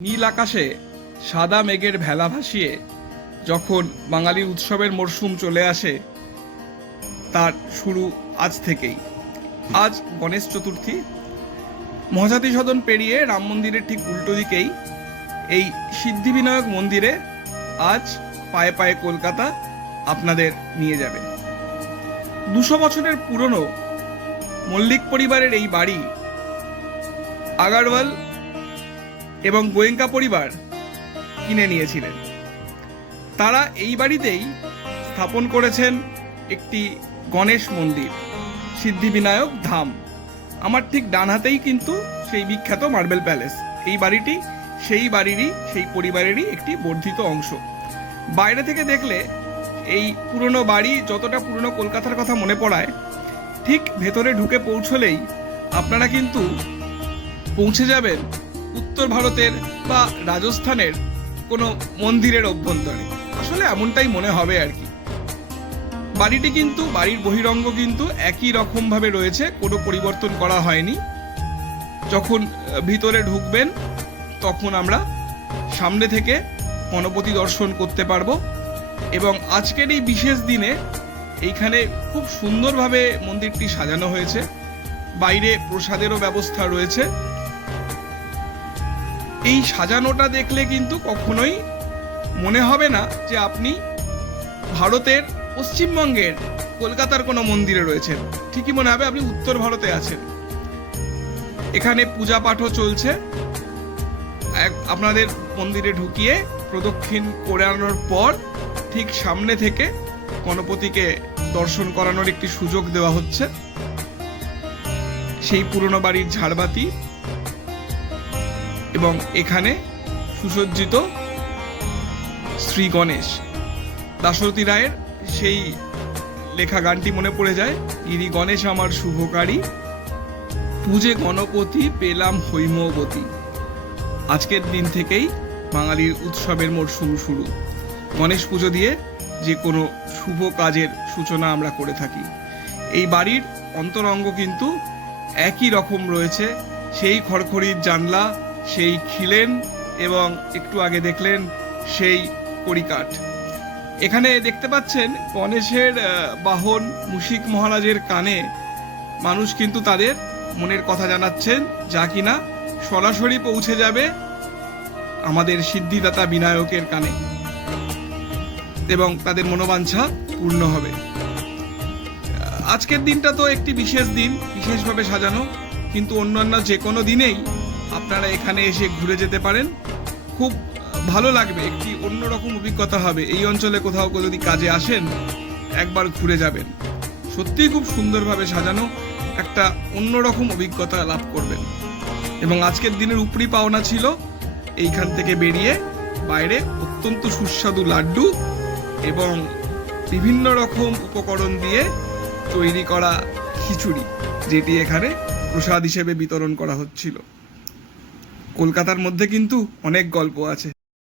নীল আকাশে সাদা মেঘের ভেলা ভাসিয়ে যখন বাঙালির উৎসবের মরশুম চলে আসে, তার শুরু আজ থেকেই। আজ গণেশ চতুর্থী। মহাজাতি সদন পেরিয়ে রাম মন্দিরের ঠিক উল্টো দিকেই এই সিদ্ধিবিনায়ক মন্দিরে আজ পায়ে পায়ে কলকাতা আপনাদের নিয়ে যাবে। 200 বছরের পুরনো মল্লিক পরিবারের এই বাড়ি আগারওয়াল এবং গোয়েঙ্কা পরিবার কিনে নিয়েছিলেন। তারা এই বাড়িতেই স্থাপন করেছেন একটি গণেশ মন্দির, সিদ্ধিবিনায়ক ধাম। আমার ঠিক ডান হাতেই কিন্তু সেই বিখ্যাত মার্বেল প্যালেস। এই বাড়িটি সেই বাড়িরই, সেই পরিবারেরই একটি বর্ধিত অংশ। বাইরে থেকে দেখলে এই পুরনো বাড়ি যতটা পুরনো কলকাতার কথা মনে পড়ায়, ঠিক ভেতরে ঢুকে পৌঁছলেই আপনারা কিন্তু পৌঁছে যাবেন উত্তর ভারতের বা রাজস্থানের কোনো মন্দিরের অভ্যন্তরে। আসলে এমনটাই মনে হবে আর কি। বাড়িটি কিন্তু, বাড়ির বহিরঙ্গ কিন্তু একই রকমভাবে রয়েছে, কোনো পরিবর্তন করা হয়নি। যখন ভিতরে ঢুকবেন তখন আমরা সামনে থেকে গণপতি দর্শন করতে পারবো। এবং আজকের এই বিশেষ দিনে এইখানে খুব সুন্দরভাবে মন্দিরটি সাজানো হয়েছে। বাইরে প্রসাদেরও ব্যবস্থা রয়েছে। এই সাজানোটা দেখলে কিন্তু কখনোই মনে হবে না যে আপনি ভারতের পশ্চিমবঙ্গের কলকাতার কোনো মন্দিরে রয়েছেন। ঠিকই মনে হবে আপনি উত্তর ভারতে আছেন। এখানে পূজা পাঠও চলছে। আপনাদের মন্দিরে ঢুকিয়ে প্রদক্ষিণ করানোর পর ঠিক সামনে থেকে গণপতিকে দর্শন করানোর একটি সুযোগ দেওয়া হচ্ছে। সেই পুরনো বাড়ির ঝাড়বাতি এবং এখানে সুসজ্জিত শ্রী গণেশ। দাশরথী রায়ের সেই লেখা গানটি মনে পড়ে যায়, ইরি গণেশ আমার শুভকারী, পূজে গণপতি পেলাম হৈমবতী। আজকের দিন থেকেই বাঙালির উৎসবের মরশুম শুরু। গণেশ পুজো দিয়ে যে কোনো শুভ কাজের সূচনা আমরা করে থাকি। এই বাড়ির অন্তরঙ্গ কিন্তু একই রকম রয়েছে। সেই খড়খড়ির জানলা, সেই খিলেন এবং একটু আগে দেখলেন সেই কড়িকাঠ। এখানে দেখতে পাচ্ছেন গণেশের বাহন মুশিক মহারাজের কানে মানুষ কিন্তু তাদের মনের কথা জানাচ্ছেন, যা কিনা সরাসরি পৌঁছে যাবে আমাদের সিদ্ধিদাতা বিনায়কের কানে এবং তাদের মনোবাঞ্ছা পূর্ণ হবে। আজকের দিনটা তো একটি বিশেষ দিন, বিশেষভাবে সাজানো, কিন্তু অন্যান্য যে কোনো দিনেই আপনারা এখানে এসে ঘুরে যেতে পারেন। খুব ভালো লাগবে, একটি অন্যরকম অভিজ্ঞতা হবে। এই অঞ্চলে কোথাও যদি কাজে আসেন, একবার ঘুরে যাবেন। সত্যিই খুব সুন্দরভাবে সাজানো, একটা অন্যরকম অভিজ্ঞতা লাভ করবেন। এবং আজকের দিনের উপরি পাওনা ছিল এইখান থেকে বেরিয়ে বাইরে অত্যন্ত সুস্বাদু লাড্ডু এবং বিভিন্ন রকম উপকরণ দিয়ে তৈরি করা খিচুড়ি, যেটি এখানে প্রসাদ হিসেবে বিতরণ করা হচ্ছিল। কলকাতার মধ্যে কিন্তু অনেক গল্প আছে।